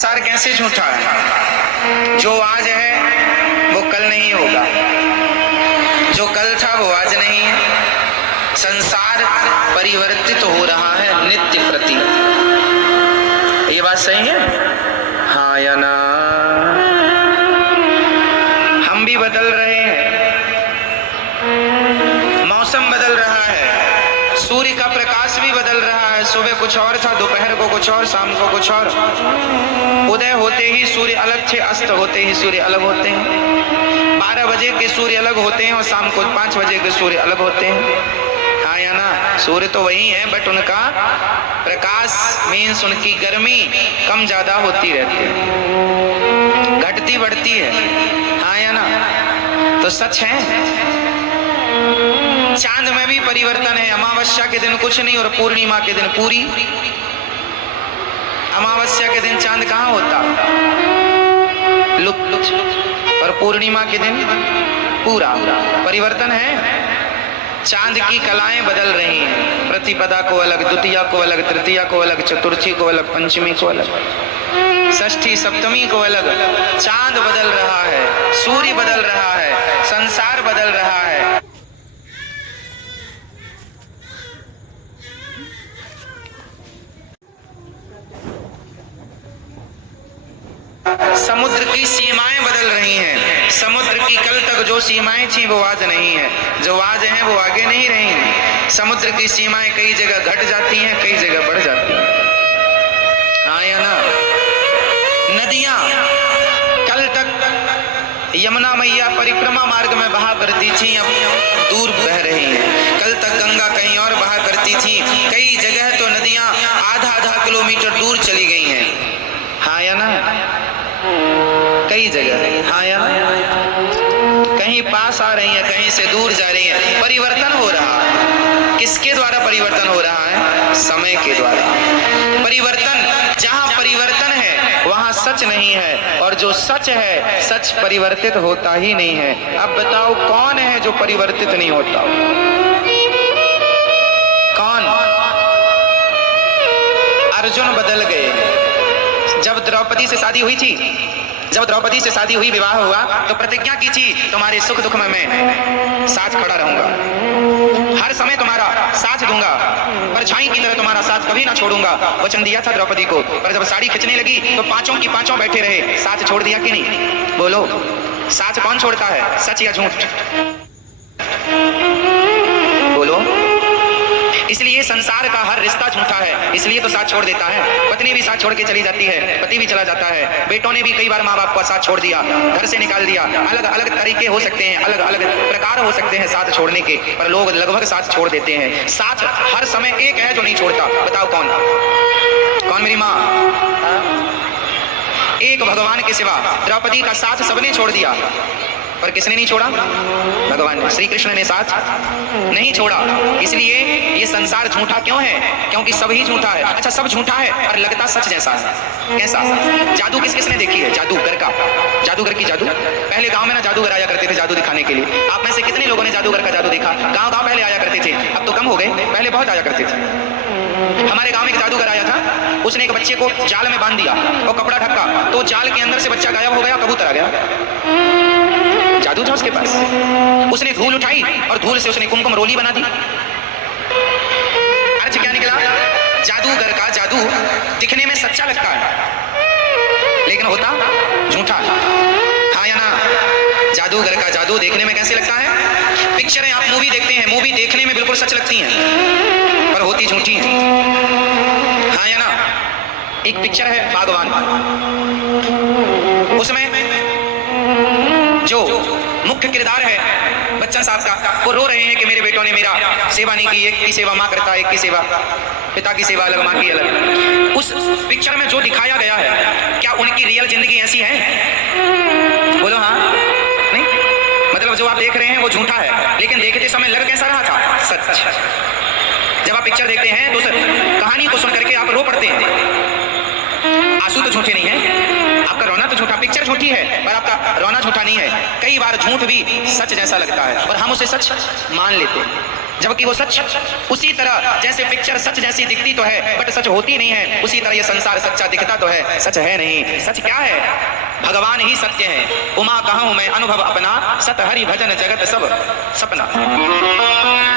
संसार कैसे झूठा है? जो आज है वो कल नहीं होगा, जो कल था वो आज नहीं है। संसार परिवर्तित हो रहा है नित्य प्रति। ये बात सही है? हाँ या ना? हम भी बदल रहे हैं, मौसम बदल रहा है, सूर्य का प्रकाश भी बदल रहा है। सुबह कुछ और था, दोपहर को कुछ और, शाम को कुछ और। उदय होते ही सूर्य अलग थे, अस्त होते ही सूर्य अलग होते हैं। 12 बजे के सूर्य अलग होते हैं और शाम को 5 बजे के सूर्य अलग होते हैं। हाँ या ना? सूर्य तो वही है, बट उनका प्रकाश मीन्स उनकी गर्मी कम ज्यादा होती रहती है, घटती बढ़ती है। हाँ या ना? तो सच है। चांद में भी परिवर्तन है। अमावस्या के दिन कुछ नहीं और पूर्णिमा के दिन पूरी। अमावस्या के दिन चांद कहाँ होता? लुक और पूर्णिमा के दिन पूरा। परिवर्तन है। चांद की कलाएं बदल रही हैं। प्रतिपदा को अलग, द्वितीया को अलग, तृतीया को अलग, चतुर्थी को अलग, पंचमी को अलग, षष्ठी सप्तमी को अलग। चांद बदल रहा है, सूर्य बदल रहा है, संसार बदल रहा है। समुद्र की सीमाएं बदल रही हैं। समुद्र की कल तक जो सीमाएं थी वो आज नहीं है, जो आज हैं वो आगे नहीं रही हैं। समुद्र की सीमाएं कई जगह घट जाती हैं, कई जगह बढ़ जाती हैं। हाँ या ना? नदियां कल तक यमुना मैया परिक्रमा मार्ग में बहा करती थी, अब दूर बह रही हैं। कल तक गंगा कहीं और बहा करती थी, कई जगह तो नदियां आधा किलोमीटर दूर चली गई हैं। हाँ या ना? कई जगह। हाँ या ना? कहीं पास आ रही है, कहीं से दूर जा रही है। परिवर्तन हो रहा है। किसके द्वारा परिवर्तन हो रहा है? समय के द्वारा। परिवर्तन, जहां परिवर्तन है वहां सच नहीं है, और जो सच है, सच परिवर्तित होता ही नहीं है। अब बताओ कौन है जो परिवर्तित नहीं होता? कौन? अर्जुन बदल गए। जब द्रौपदी से शादी हुई थी, जब द्रौपदी से शादी हुई, विवाह हुआ, तो प्रतिज्ञा की थी तुम्हारे सुख दुख में मैं साथ खड़ा रहूंगा, हर समय तुम्हारा साथ दूंगा, परछाई की तरह तुम्हारा साथ कभी ना छोड़ूंगा। वचन दिया था द्रौपदी को। पर जब साड़ी खिंचने लगी तो पांचों की पांचों बैठे रहे। साथ छोड़ दिया कि नहीं? बोलो, साथ कौन छोड़ता है? सच या झूठ? बोलो। इसलिए संसार का हर रिश्ता झूठा है, इसलिए तो साथ छोड़ देता है। पत्नी भी साथ छोड़ के चली जाती है, पति भी चला जाता है, बेटों ने भी कई बार माँ बाप का साथ छोड़ दिया, घर से निकाल दिया। अलग अलग तरीके हो सकते हैं, अलग अलग प्रकार हो सकते हैं साथ छोड़ने के, पर लोग लगभग साथ छोड़ देते हैं। साथ हर समय एक है जो नहीं छोड़ता। बताओ कौन? कौन मेरी माँ? एक भगवान के सिवा द्रौपदी का साथ सबने छोड़ दिया, पर किसने नहीं छोड़ा? भगवान ने, श्री कृष्ण ने साथ नहीं छोड़ा। इसलिए ये संसार झूठा क्यों है? क्योंकि सब ही झूठा है। अच्छा, सब झूठा है और लगता सच जैसा है। कैसा? जादू किसने देखी है? जादूगर का, जादूगर की जादू। पहले गांव में ना जादूगर आया करते थे जादू दिखाने के लिए। आप में से कितने लोगों ने जादूगर का जादू देखा? गांव गांव पहले आया करते थे, अब तो कम हो गए, पहले बहुत आया करते थे। हमारे गांव में एक जादूगर आया था, उसने एक बच्चे को जाल में बांध दिया और कपड़ा ढका, तो जाल के अंदर से बच्चा गायब हो गया, कबूतर आ गया। जादू था उसके पास। उसने धूल उठाई और धूल से उसने कुमकुम रोली बना दी। अर्थ क्या निकला? जादूगर का जादू दिखने में सच्चा लगता है, लेकिन होता झूठा। हाँ या ना? जादूगर का जादू देखने में कैसे लगता है? पिक्चरें आप मूवी देखते हैं, मूवी देखने में बिल्कुल सच लगती हैं, पर होती झूठी हैं। हाँ या ना? एक पिक्चर है बागवान, उसमें जो मुख्य किरदार है बच्चन साहब का, वो रो रहे हैं कि मेरे बेटों ने मेरा सेवा नहीं की। एक की सेवा माँ करता है, एक की सेवा पिता की सेवा अलग, माँ की अलग। उस पिक्चर में जो दिखाया गया है, क्या उनकी रियल जिंदगी ऐसी है? बोलो हाँ? नहीं? मतलब जो आप देख रहे हैं वो झूठा है, लेकिन देखते समय लग कैसा रहा था? सच। जब आप पिक्चर देखते हैं तो कहानी को सुन करके आप रो पड़ते हैं। आंसू तो झूठे नहीं है, आपका रोना तो झूठा, पिक्चर झूठी है पर आपका रोना झूठा नहीं है। कई बार झूठ भी सच जैसा लगता है और हम उसे सच मान लेते हैं। जबकि वो सच उसी तरह जैसे पिक्चर सच जैसी दिखती तो है बट सच होती नहीं है, उसी तरह ये संसार सच्चा दिखता तो है, सच है नहीं। सच क्या है? भगवान ही सत्य है। उमा कहूं मैं अनुभव अपना, सत हरि भजन जगत सब सपना।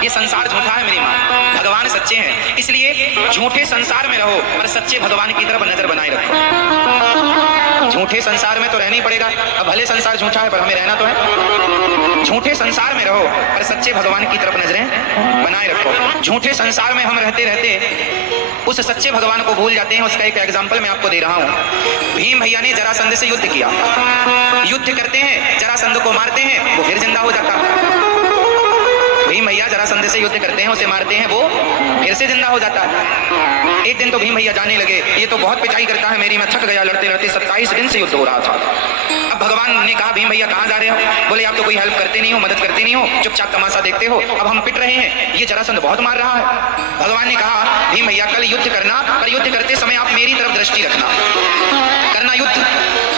ये संसार झूठा है मेरी माँ, भगवान सच्चे हैं। इसलिए झूठे संसार में रहो पर सच्चे भगवान की तरफ नजर बनाए रखो। झूठे संसार में तो रहना ही पड़ेगा, अब भले संसार झूठा है पर हमें रहना तो है। झूठे संसार में रहो पर सच्चे भगवान की तरफ नजरें बनाए रखो। झूठे संसार में हम रहते रहते उस सच्चे भगवान को भूल जाते हैं। उसका एक एग्जांपल मैं आपको दे रहा हूँ। भीम भैया ने जरासंध से युद्ध किया, युद्ध करते हैं, जरासंध को मारते हैं, वो फिर जिंदा हो जाता है। भीम भैया जरासंध से युद्ध करते हैं, उसे मारते हैं, वो फिर से जिंदा हो जाता है। एक दिन तो भीम भैया जाने लगे, ये तो बहुत पिटाई करता है मेरी, मैं थक गया लड़ते लड़ते, 27 दिन से युद्ध हो रहा था। अब भगवान ने कहा भीम भैया कहाँ जा रहे हो? बोले आप तो कोई हेल्प करते नहीं हो, मदद करते नहीं हो, चुपचाप तमाशा देखते हो, अब हम पिट रहे हैं, ये जरासंध बहुत मार रहा है। भगवान ने कहा भीम भैया कल युद्ध करना, पर युद्ध करते समय आप मेरी तरफ दृष्टि रखना, करना युद्ध,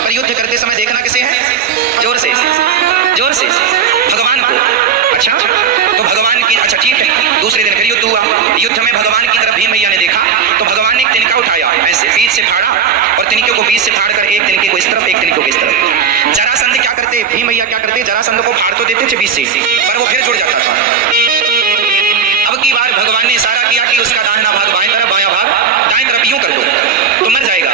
पर युद्ध करते समय देखना किसे है? जोर से, जोर से, भगवान को। अच्छा तो भगवान की, अच्छा ठीक है। दूसरे दिन फिर युद्ध हुआ, युद्ध में भगवान की तरफ भीम भैया ने देखा तो भगवान ने एक तिनका उठाया, ऐसे बीच से फाड़ा और तिनके को बीच से फाड़ कर एक तिनके को इस तरफ एक तिनके को इस तरफ। जरासंध क्या करते, भीम भैया क्या करते, जरासंध को फाड़ तो देते थे बीच से, पर वो फिर जुड़ जाता था। अब की बार भगवान ने इशारा किया कि उसका दाहिना भाग बाएं तरफ, बायां भाग दाएं तरफ, यूं कर दो तो मर जाएगा।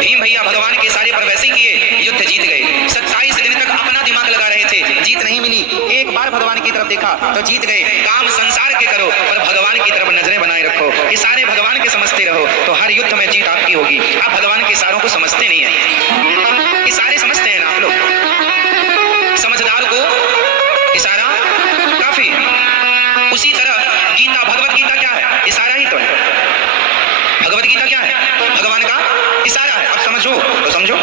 भीम भैया भगवान के इशारे पर वैसे ही किए, युद्ध जीत गए। 27 दिन तक अपना दिमाग लगा रहे थे, जीत नहीं मिली। एक बार भगवान की तरफ देखा तो जीत गए। काम संसार के करो पर भगवान की तरफ नजरें बनाए रखो, इशारे भगवान के समझते रहो तो हर युद्ध में जीत आपकी होगी। आप भगवान के इशारों को समझते नहीं है, इशारे समझते हैं ना आप लोग, समझदार को इशारा काफी। उसी तरह गीता, भगवत गीता क्या है? इशारा ही तो है। भगवत गीता क्या है? भगवान का इशारा है। अब समझो तो समझो,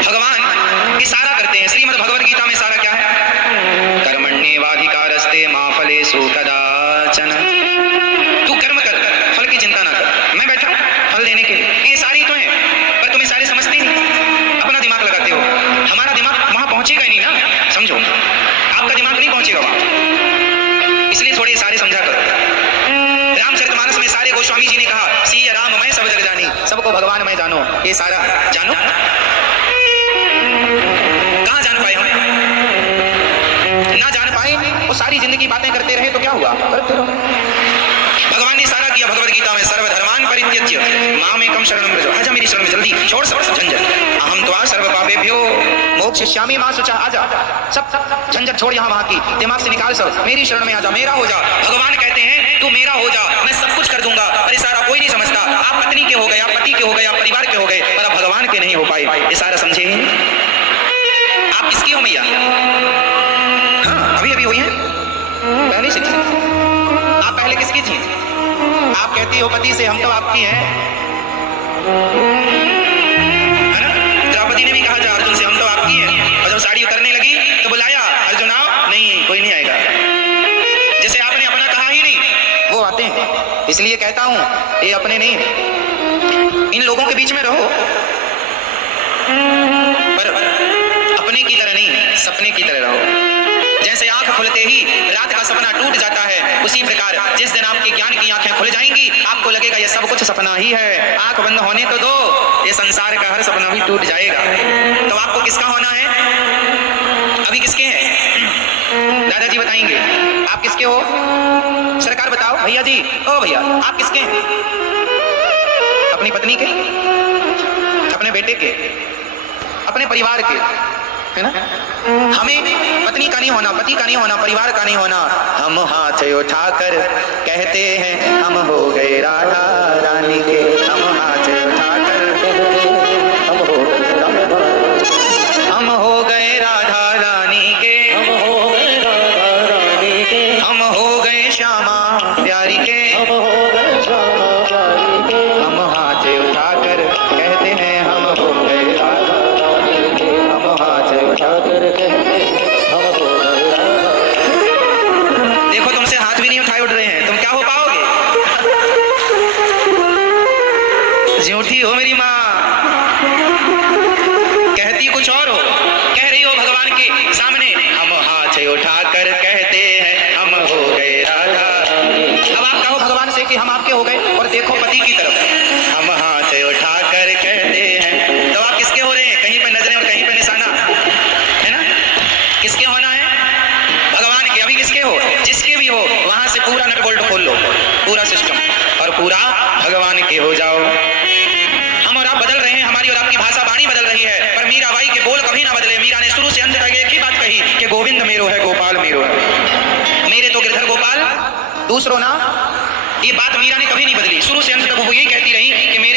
भगवान इशारा करते हैं। श्रीमद् भगवत गीता में इशारा क्या है? कर्मण्येवाधिकारस्ते मा फलेषु कदाचन। तू कर्म कर, फल की चिंता ना कर, मैं बैठा फल देने के लिए। ये सारी तो है पर तुम सारे समझते नहीं, अपना दिमाग लगाते हो। हमारा दिमाग वहां पहुंचेगा ही नहीं ना, समझो आपका दिमाग नहीं पहुंचेगा वहां, इसलिए थोड़े सारे समझा करो। रामचरितमानस में सारे गोस्वामी जी ने कहा सी राम मैं सब जग जानी, सबको भगवान मैं जानो। ये सारा जानो, कहां जान पाए हम? ना जान पाए, वो सारी जिंदगी बातें करते रहे तो क्या हुआ? करते रहो। भगवान ने सारा किया भगवत गीता में, सर्वधर्मान् परित्यज्य मामेकं शरणं व्रज। आजा मेरी शरण में जल्दी, छोड़ सब झंझट। अहम त्वा सर्व पापेभ्यो मोक्षयिष्यामि मा शुचः। आजा, सब झंझट छोड़ यहाँ वहां की, दिमाग से निकाल सब, मेरी शरण में आजा, मेरा हो जा। भगवान कहते हैं तू मेरा हो जा, मैं सब कुछ कर दूंगा। पर इशारा कोई नहीं समझता। आप पत्नी के हो गए, आप पति के हो गए, आप परिवार के हो गए, पर आप भगवान के नहीं हो पाए। इशारा समझे ही नहीं। आप किसकी हो मैया? हाँ अभी अभी हुई है, पहले से थी। आप पहले किसकी थी? आप कहती हो पति से, हम तो आपकी हैं, है ना? द्रौपदी ने भी कहा था अर्जुन से हम तो आपकी हैं, और जब साड़ी उतरने लगी तो बुलाया, अर्जुन आओ, नहीं कोई नहीं आएगा। जैसे आपने अपना कहा ही नहीं, वो आते हैं। इसलिए कहता हूं ये अपने नहीं है, इन लोगों के बीच में रहो पर अपने की तरह नहीं, सपने की तरह रहो। जैसे आंख खुलते ही रात का सपना टूट जाता है, उसी प्रकार जिस दिन आपके ज्ञान की आंखें खुल जाएंगी आपको लगेगा ये सब कुछ सपना ही है। आंख बंद होने तो दो, ये संसार का हर सपना भी टूट जाएगा। तो आपको किसका होना है? अभी किसके हैं? दादाजी बताएंगे आप किसके हो? सरकार बताओ भैया जी, ओ भैया आप किसके हैं? अपनी पत्नी के, अपने बेटे के, अपने परिवार के, है ना? हमें पत्नी का नहीं होना, पति का नहीं होना, परिवार का नहीं होना। हम हाथ उठाकर कहते हैं हम हो गए राधा रानी के। हम हाथ उठाकर हम हो गए राधा रानी के, हम हो गए श्यामा प्यारी के। हम हाथ उठाकर कहते हैं हम हो गए राधा रानी के। हम हाथ उठाकर देखो तुमसे हाथ भी नहीं उठाए उठ रहे हैं, तुम क्या हो पाओगे? झूठी हो पूरा नट बोल्ट खोल लो, पूरा सिस्टम, और पूरा भगवान के हो जाओ। हम और आप बदल रहे हैं, हमारी और आपकी भाषा वाणी बदल रही है, पर मीराबाई के बोल कभी ना बदले। मीरा ने शुरू से अंत तक एक ही बात कही कि गोविंद मेरो है, गोपाल मेरो है, मेरे तो गिरधर गोपाल दूसरो ना। ये बात मीरा ने कभी नहीं बदली, शुरू से अंत तक वो यही कहती रही कि मेरे